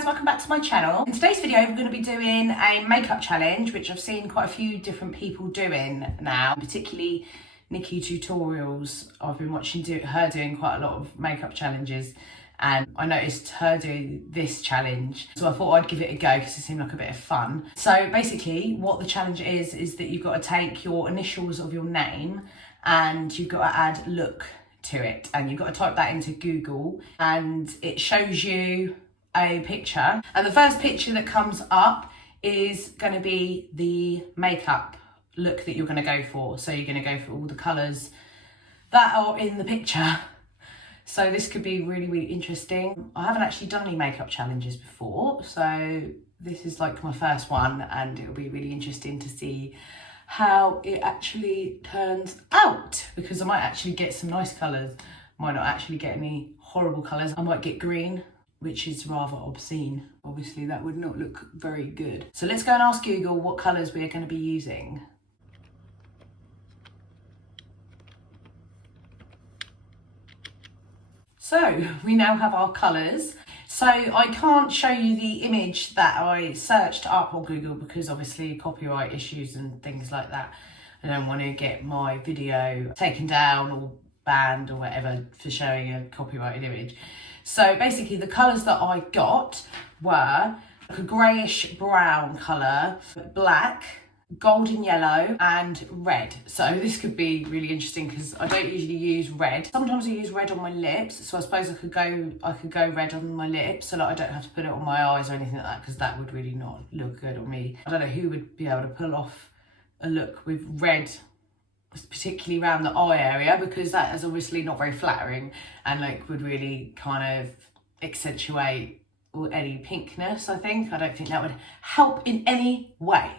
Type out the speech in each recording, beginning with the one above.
guys, welcome back to my channel. In today's video we're going to be doing a makeup challenge, which I've seen quite a few different people doing now, particularly Nikki Tutorials. I've been watching her doing quite a lot of makeup challenges, and I noticed her do this challenge, so I thought I'd give it a go because it seemed like a bit of fun. So basically what the challenge is that you've got to take your initials of your name and you've got to add look to it, and you've got to type that into Google and it shows you a picture, and the first picture that comes up is going to be the makeup look that you're going to go for. So you're going to go for all the colours that are in the picture. So this could be really, really interesting. I haven't actually done any makeup challenges before, so this is like my first one, and it'll be really interesting to see how it actually turns out, because I might actually get some nice colours, might not actually get any horrible colours. I might get green, which is rather obscene. Obviously that would not look very good. So let's go and ask Google what colours we are going to be using. So we now have our colours. So I can't show you the image that I searched up on Google because obviously copyright issues and things like that. I don't want to get my video taken down or banned or whatever for showing a copyrighted image. So basically the colours that I got were like a greyish brown colour, black, golden yellow and red. So this could be really interesting because I don't usually use red. Sometimes I use red on my lips, so I suppose I could go red on my lips so that I don't have to put it on my eyes or anything like that, because that would really not look good on me. I don't know who would be able to pull off a look with red, particularly around the eye area, because that is obviously not very flattering and like would really kind of accentuate any pinkness. I don't think that would help in any way.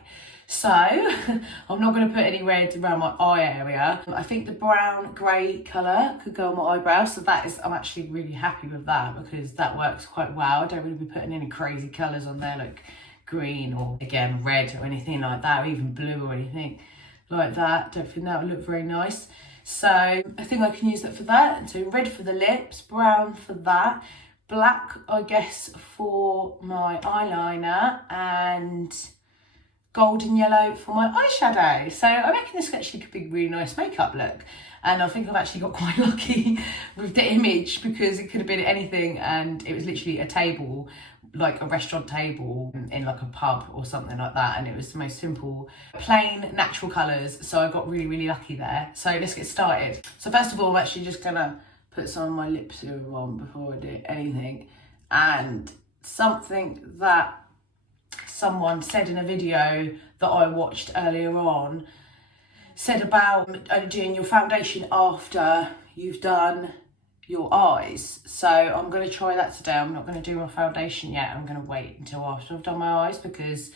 So I'm not going to put any red around my eye area. I think the brown grey colour could go on my eyebrows, so I'm actually really happy with that because that works quite well. I don't really be putting any crazy colours on there like green or again red or anything like that, or even blue or anything like that. Don't think that would look very nice. So I think I can use that for that. So red for the lips, brown for that, black I guess for my eyeliner, and golden yellow for my eyeshadow. So I reckon this actually could be a really nice makeup look, and I think I've actually got quite lucky with the image because it could have been anything, and it was literally a table, like a restaurant table in like a pub or something like that, and it was the most simple plain natural colours, so I got really, really lucky there. So let's get started. So first of all, I'm actually just gonna put some of my lip serum on before I do anything, and something that someone said in a video that I watched earlier on said about doing your foundation after you've done your eyes. So I'm going to try that today. I'm not going to do my foundation yet. I'm going to wait until after I've done my eyes because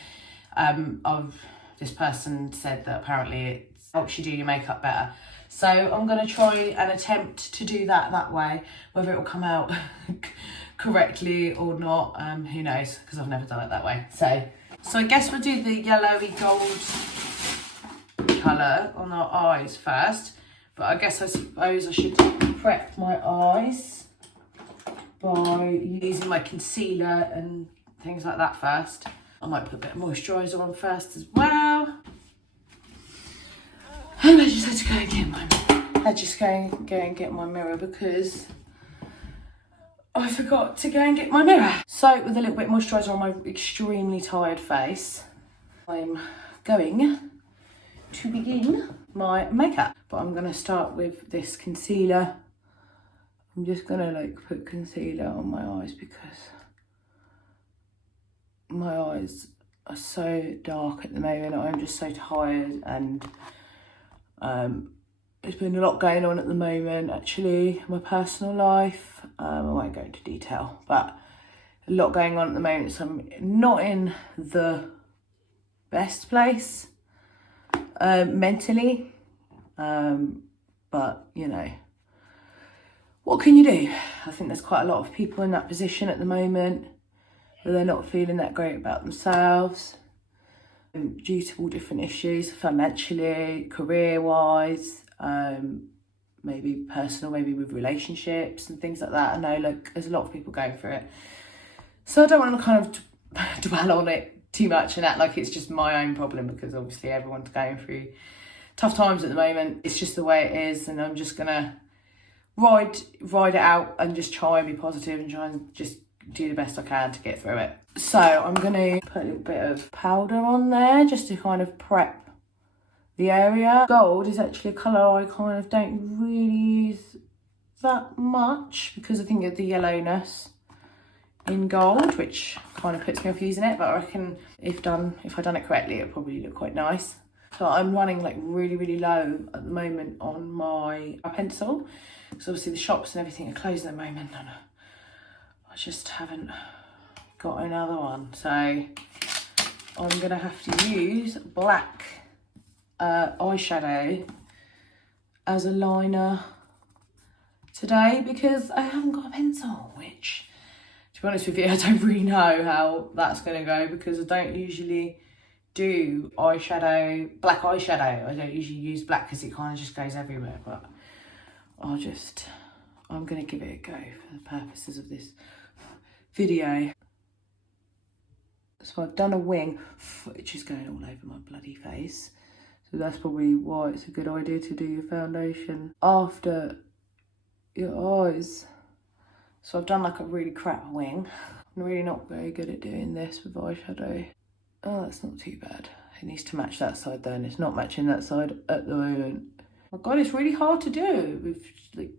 this person said that apparently it helps you do your makeup better. So I'm going to try and attempt to do that way. Whether it will come out correctly or not, who knows, because I've never done it that way. So I guess we'll do the yellowy gold colour on our eyes first, but I suppose I should prep my eyes by using my concealer and things like that first. I might put a bit of moisturiser on first as well. And I just had to go and get my mirror because I forgot to go and get my mirror. So with a little bit of moisturiser on my extremely tired face, I'm going to begin my makeup. But I'm going to start with this concealer. I'm just going to like put concealer on my eyes because my eyes are so dark at the moment. I'm just so tired, and there's been a lot going on at the moment, actually, in my personal life. I won't go into detail, but a lot going on at the moment, so I'm not in the best place mentally, but you know, what can you do? I think there's quite a lot of people in that position at the moment where they're not feeling that great about themselves due to all different issues, financially, career-wise, maybe personal, maybe with relationships and things like that. I know, like, there's a lot of people going through it. So I don't want to kind of dwell on it too much and act like it's just my own problem, because obviously everyone's going through tough times at the moment. It's just the way it is, and I'm just gonna ride it out and just try and be positive and try and just do the best I can to get through it. So I'm gonna put a little bit of powder on there just to kind of prep the area. Gold is actually a colour I kind of don't really use that much because I think of the yellowness in gold, which kind of puts me off using it, but I reckon if I done it correctly, it'll probably look quite nice. So I'm running like really low at the moment on my pencil. So obviously the shops and everything are closed at the moment, and I just haven't got another one. So I'm gonna have to use black eyeshadow as a liner today because I haven't got a pencil, which, to be honest with you, I don't really know how that's going to go because I don't usually do eyeshadow, black eyeshadow. I don't usually use black because it kind of just goes everywhere, but I'm going to give it a go for the purposes of this video. So I've done a wing, which is going all over my bloody face. So that's probably why it's a good idea to do your foundation after your eyes. So I've done like a really crap wing. I'm really not very good at doing this with eyeshadow. Oh, that's not too bad. It needs to match that side though, and it's not matching that side at the moment. Oh God, it's really hard to do with like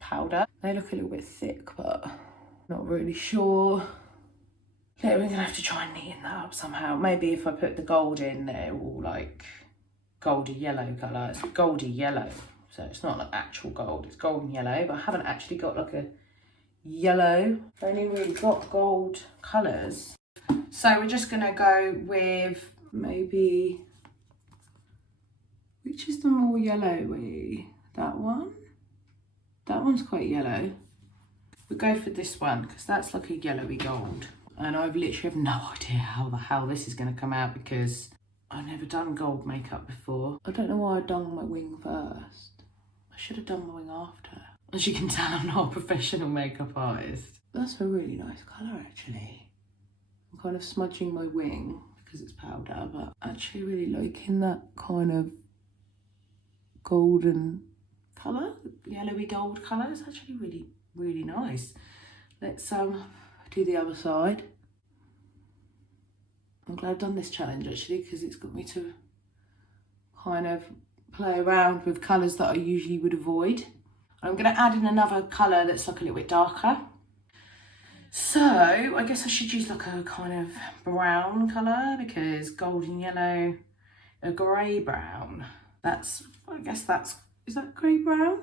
powder. They look a little bit thick, but not really sure. Yeah, we're gonna have to try and neaten that up somehow. Maybe if I put the gold in there, it will like goldy yellow colour. It's goldy yellow. So it's not like actual gold, it's golden yellow, but I haven't actually got like a yellow. I've only really got gold colours. So we're just gonna go with maybe, which is the more yellowy? That one? That one's quite yellow. We'll go for this one because that's like a yellowy gold. And I've literally have no idea how the hell this is gonna come out because I've never done gold makeup before. I don't know why I've done my wing first. I should have done my wing after. As you can tell, I'm not a professional makeup artist. That's a really nice colour actually. I'm kind of smudging my wing because it's powder, but actually really liking that kind of golden colour, yellowy gold colour. It's actually really nice. Let's do the other side. I'm glad I've done this challenge actually because it's got me to kind of play around with colours that I usually would avoid. I'm going to add in another colour that's like a little bit darker. So I guess I should use like a kind of brown colour because golden yellow, a grey brown. Is that grey brown?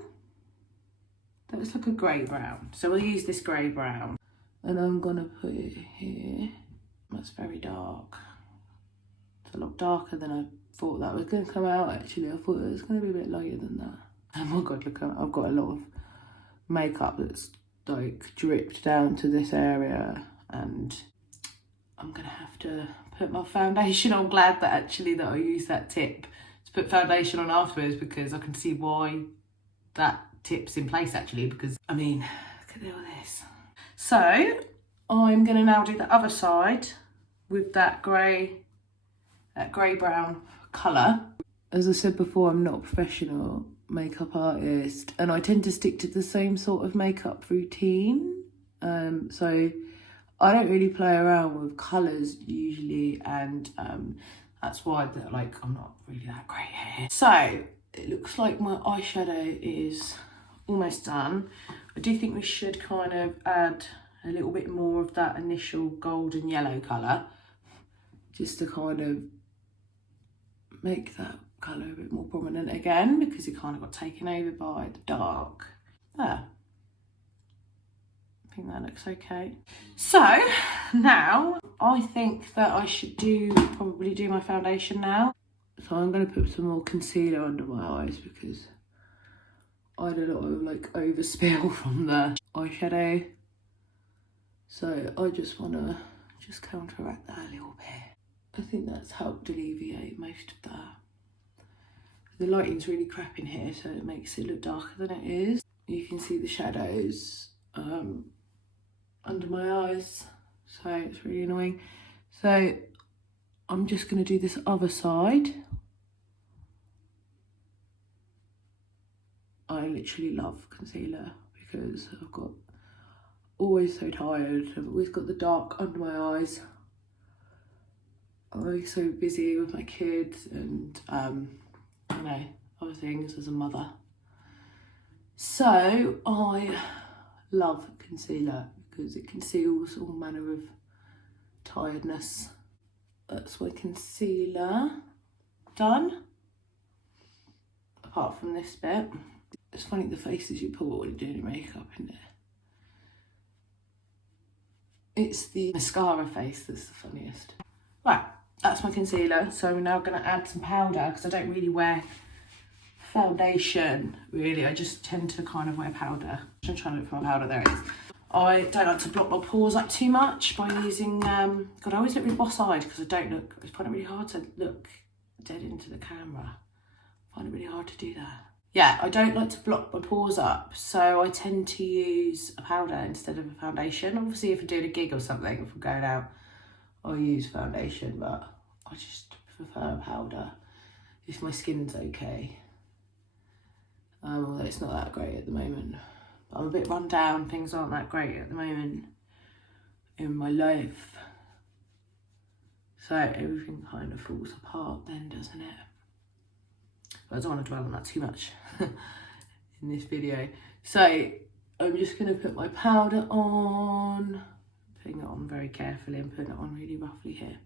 That looks like a grey brown. So we'll use this grey brown. And I'm going to put it here. That's very dark. It's a lot darker than I thought that was going to come out actually. I thought it was going to be a bit lighter than that. Oh my God, look, I've got a lot of makeup that's like dripped down to this area and I'm going to have to put my foundation on. Glad that actually that I used that tip to put foundation on afterwards because I can see why that tip's in place actually because, I mean, look at all this. So I'm going to now do the other side with that grey brown colour. As I said before, I'm not a professional makeup artist and I tend to stick to the same sort of makeup routine. So I don't really play around with colours usually and that's why I'm not really that great here. So it looks like my eyeshadow is almost done. I do think we should kind of add a little bit more of that initial golden yellow colour just to kind of make that colour a bit more prominent again because it kind of got taken over by the dark. There. I think that looks okay. So now I think that I should probably do my foundation now. So I'm going to put some more concealer under my eyes because I had a lot of like overspill from the eyeshadow. So I just want to counteract that a little bit. I think that's helped alleviate most of that. The lighting's really crap in here, so it makes it look darker than it is. You can see the shadows. I under my eyes, so it's really annoying. So I'm just going to do this other side. I literally love concealer because I've got always so tired. I've always got the dark under my eyes. I'm always so busy with my kids and you know, other things as a mother. So I love concealer because it conceals all manner of tiredness. That's my concealer done. Apart from this bit. It's funny the faces you pull when you're doing your makeup, isn't it? It's the mascara face that's the funniest. Right, that's my concealer. So we're now going to add some powder because I don't really wear foundation, really. I just tend to kind of wear powder. I'm trying to look for my powder, there it is. I don't like to block my pores up too much by using, God, I always look really boss-eyed because I don't look, I find it really hard to look dead into the camera. I find it really hard to do that. Yeah, I don't like to block my pores up, so I tend to use a powder instead of a foundation. Obviously, if I'm doing a gig or something, if I'm going out, I'll use foundation, but I just prefer a powder if my skin's okay. Although it's not that great at the moment. I'm a bit run down, things aren't that great at the moment in my life. So everything kind of falls apart then, doesn't it? But I don't want to dwell on that too much in this video. So I'm just going to put my powder on, putting it on very carefully and putting it on really roughly here.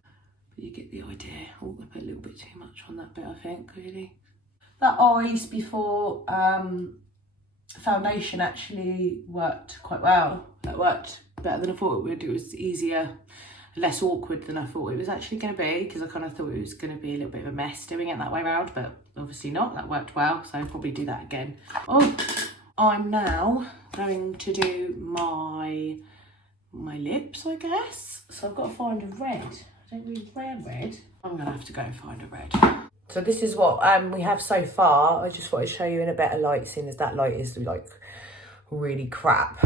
But you get the idea. Oh, I put a little bit too much on that bit, I think, really. That eyes before foundation actually worked quite well. That worked better than I thought it would. It was easier, less awkward than I thought it was actually going to be, because I kind of thought it was going to be a little bit of a mess doing it that way around, but obviously not. That worked well, so I'll probably do that again. Oh, I'm now going to do my lips, I guess. So I've got to find a red. I don't really wear red. I'm going to have to go and find a red. So this is what we have so far. I just thought I'd show you in a better light, seeing as that light is like really crap.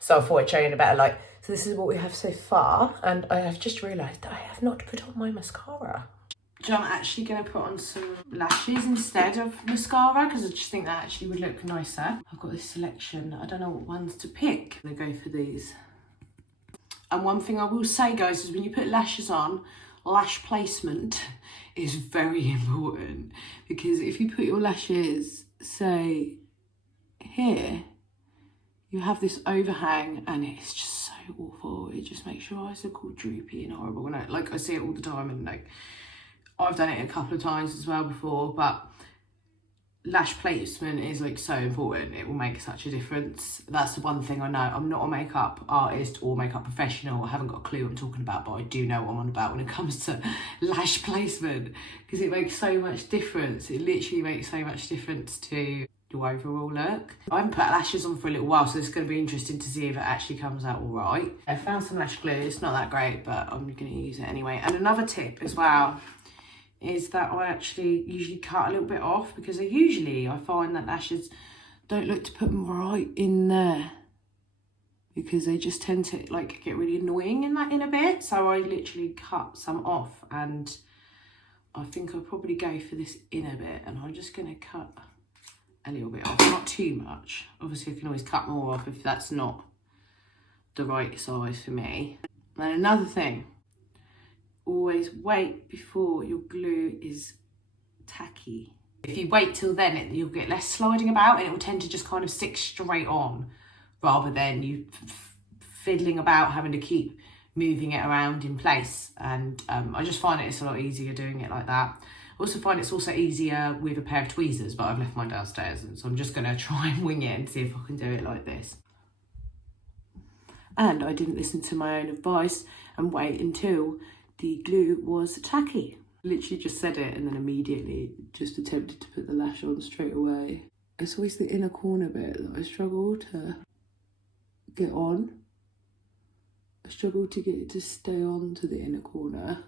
So I thought I'd show you in a better light. So this is what we have so far, and I have just realised that I have not put on my mascara. So I'm actually going to put on some lashes instead of mascara, because I just think that actually would look nicer. I've got this selection. I don't know what ones to pick. I'm going to go for these. And one thing I will say, guys, is when you put lashes on, lash placement is very important, because if you put your lashes, say, here, you have this overhang and it's just so awful. It just makes your eyes look all droopy and horrible. And I see it all the time, and like I've done it a couple of times as well before, but lash placement is like so important. It will make such a difference. That's the one thing I know. I'm not a makeup artist or makeup professional. I haven't got a clue what I'm talking about, but I do know what I'm on about when it comes to lash placement, because it makes so much difference. It literally makes so much difference to your overall look. I haven't put lashes on for a little while, so it's going to be interesting to see if it actually comes out all right. I found some lash glue. It's not that great, but I'm going to use it anyway. And another tip as well is that I actually usually cut a little bit off, because I find that lashes don't look to put them right in there, because they just tend to like get really annoying in that inner bit. So I literally cut some off, and I think I'll probably go for this inner bit, and I'm just going to cut a little bit off, not too much. Obviously I can always cut more off if that's not the right size for me. And another thing, always wait before your glue is tacky. If you wait till then, you'll get less sliding about, and it will tend to just kind of stick straight on, rather than you fiddling about having to keep moving it around in place. And I just find it's a lot easier doing it like that. I also find it's also easier with a pair of tweezers, but I've left mine downstairs, and so I'm just going to try and wing it and see if I can do it like this. And I didn't listen to my own advice and wait until the glue was tacky. Literally just said it and then immediately just attempted to put the lash on straight away. It's always the inner corner bit that I struggle to get on. I struggle to get it to stay on to the inner corner.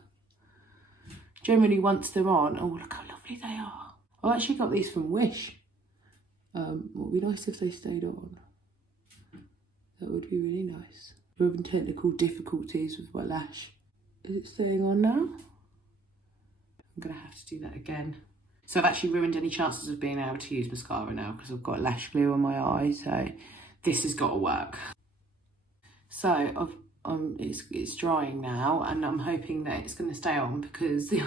Generally, once they're on, oh, look how lovely they are. I actually got these from Wish. It would be nice if they stayed on. That would be really nice. We're having technical difficulties with my lash. Is it staying on now? I'm gonna have to do that again. So I've actually ruined any chances of being able to use mascara now because I've got lash glue on my eye, so this has got to work. So it's drying now, and I'm hoping that it's going to stay on because the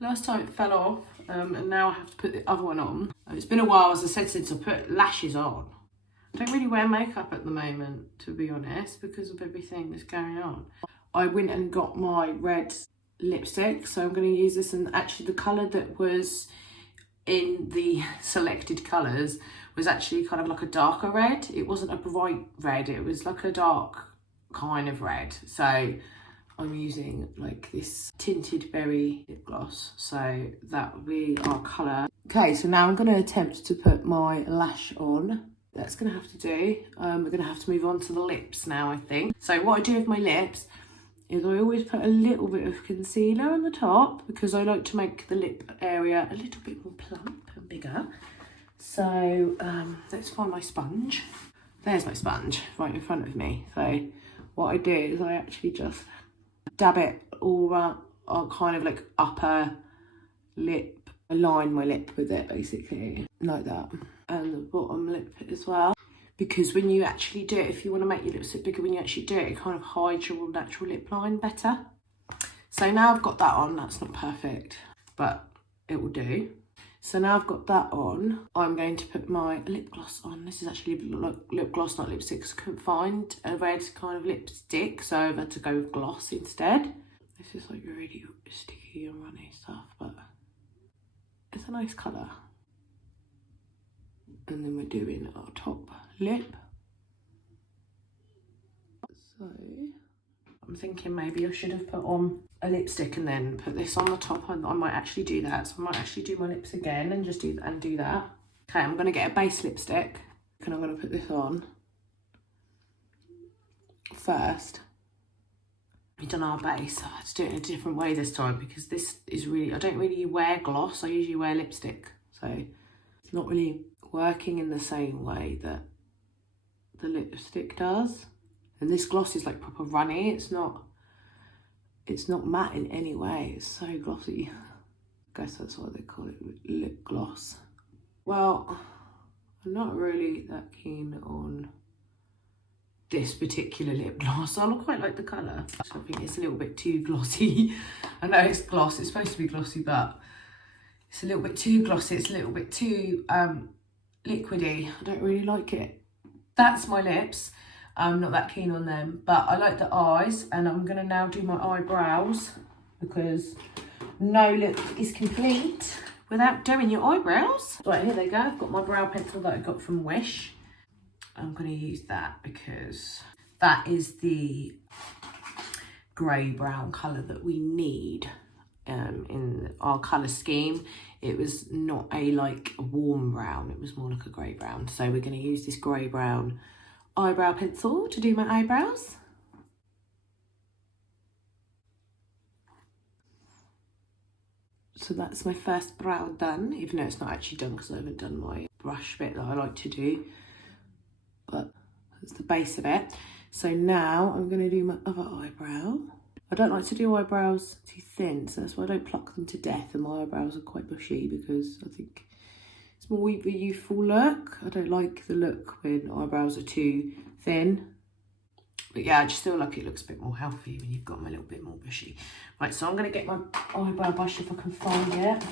last time it fell off, and now I have to put the other one on. It's been a while, as I said, since I put lashes on. I don't really wear makeup at the moment, to be honest, because of everything that's going on. I went and got my red lipstick, so I'm going to use this, and actually the colour that was in the selected colours was actually kind of like a darker red. It wasn't a bright red, it was like a dark kind of red. So I'm using like this tinted berry lip gloss, so that would be our colour. Okay, so now I'm going to attempt to put my lash on. That's going to have to do. We're going to have to move on to the lips now, I think. So what I do with my lips is I always put a little bit of concealer on the top because I like to make the lip area a little bit more plump and bigger. So let's find my sponge. There's my sponge right in front of me. So what I do is I actually just dab it all around our kind of like upper lip. I line my lip with it basically, like that. And the bottom lip as well. Because when you actually do it, if you want to make your lips look bigger, when you actually do it, it kind of hides your natural lip line better. So now I've got that on, that's not perfect, but it will do. So now I've got that on, I'm going to put my lip gloss on. This is actually lip gloss, not lipstick, because I couldn't find a red kind of lipstick, so I've had to go with gloss instead. This is like really sticky and runny stuff, but it's a nice colour. And then we're doing our top lip. So I'm thinking maybe I should have put on a lipstick and then put this on the top. I might actually do that. So I might actually do my lips again and just do that. Okay, I'm going to get a base lipstick and I'm going to put this on first. We've done our base. I had to do it in a different way this time because this is really, I don't really wear gloss. I usually wear lipstick. So it's not really working in the same way that the lipstick does. And this gloss is like proper runny. It's not matte in any way. It's so glossy. I guess that's what they call it, lip gloss. Well, I'm not really that keen on this particular lip gloss. I quite like the colour. I think it's a little bit too glossy. I know it's gloss, it's supposed to be glossy, but it's a little bit too glossy. It's a little bit too liquidy. I don't really like it. That's my lips. I'm not that keen on them, but I like the eyes, and I'm gonna now do my eyebrows because no look is complete without doing your eyebrows. Right, here they go. I've got my brow pencil that I got from Wish. I'm gonna use that because that is the grey brown colour that we need in our colour scheme. It was not a like warm brown, it was more like a grey brown. So we're going to use this grey brown eyebrow pencil to do my eyebrows. So that's my first brow done, even though it's not actually done because I haven't done my brush bit that I like to do. But that's the base of it. So now I'm going to do my other eyebrow. I don't like to do eyebrows too thin, so that's why I don't pluck them to death, and my eyebrows are quite bushy because I think it's more of a youthful look. I don't like the look when eyebrows are too thin. But yeah, I just feel like it looks a bit more healthy when you've got them a little bit more bushy. Right, so I'm going to get my eyebrow brush if I can find it.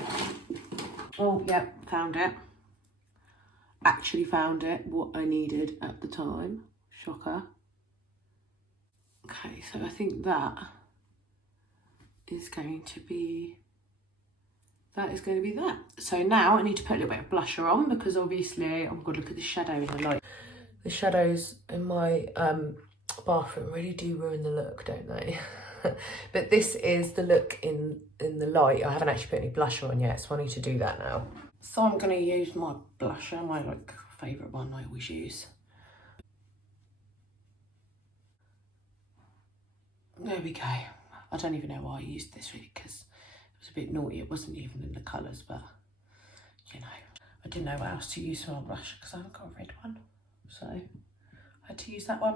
Oh, yeah, found it. Actually found it, what I needed at the time. Shocker. Okay, so I think that is going to be that. So now I need to put a little bit of blusher on because obviously, oh god, look at the shadow in the light. The shadows in my bathroom really do ruin the look, don't they? But this is the look in the light. I haven't actually put any blusher on yet, so I need to do that now. So I'm going to use my blusher, my like favourite one I always use. There we go. I don't even know why I used this really because it was a bit naughty. It wasn't even in the colours, but you know, I didn't know what else to use for my blusher because I haven't got a red one. So I had to use that one.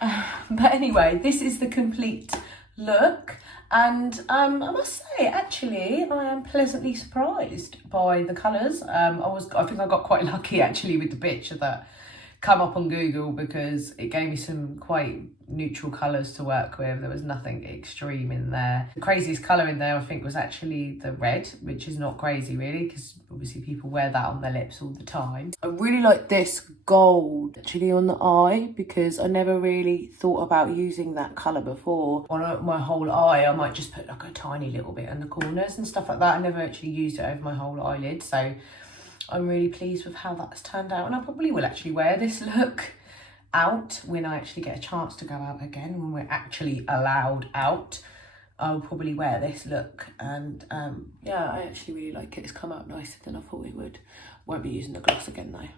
But anyway, this is the complete look. And I must say, actually, I am pleasantly surprised by the colours. I think I got quite lucky actually with the picture that come up on Google, because it gave me some quite neutral colours to work with. There was nothing extreme in there. The craziest colour in there, I think, was actually the red, which is not crazy really, because obviously people wear that on their lips all the time. I really like this gold actually on the eye, because I never really thought about using that colour before. On my whole eye, I might just put like a tiny little bit in the corners and stuff like that. I never actually used it over my whole eyelid, so I'm really pleased with how that's turned out, and I probably will actually wear this look out when I actually get a chance to go out again, when we're actually allowed out. I'll probably wear this look, and yeah, I actually really like it. It's come out nicer than I thought it would. Won't be using the gloss again though.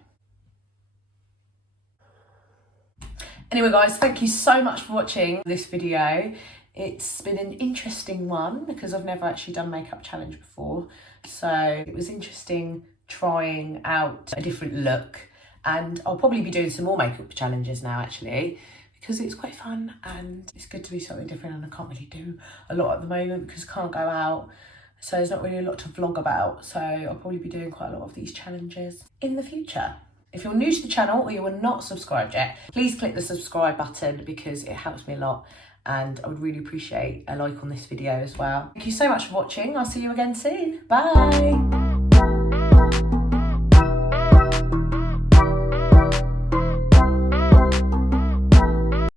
Anyway guys, thank you so much for watching this video. It's been an interesting one because I've never actually done makeup challenge before, so it was interesting trying out a different look, and I'll probably be doing some more makeup challenges now actually, because it's quite fun and it's good to do something different, and I can't really do a lot at the moment because I can't go out, so there's not really a lot to vlog about. So I'll probably be doing quite a lot of these challenges in the future. If you're new to the channel or you are not subscribed yet, please click the subscribe button because it helps me a lot, and I would really appreciate a like on this video as well. Thank you so much for watching. I'll see you again soon. Bye.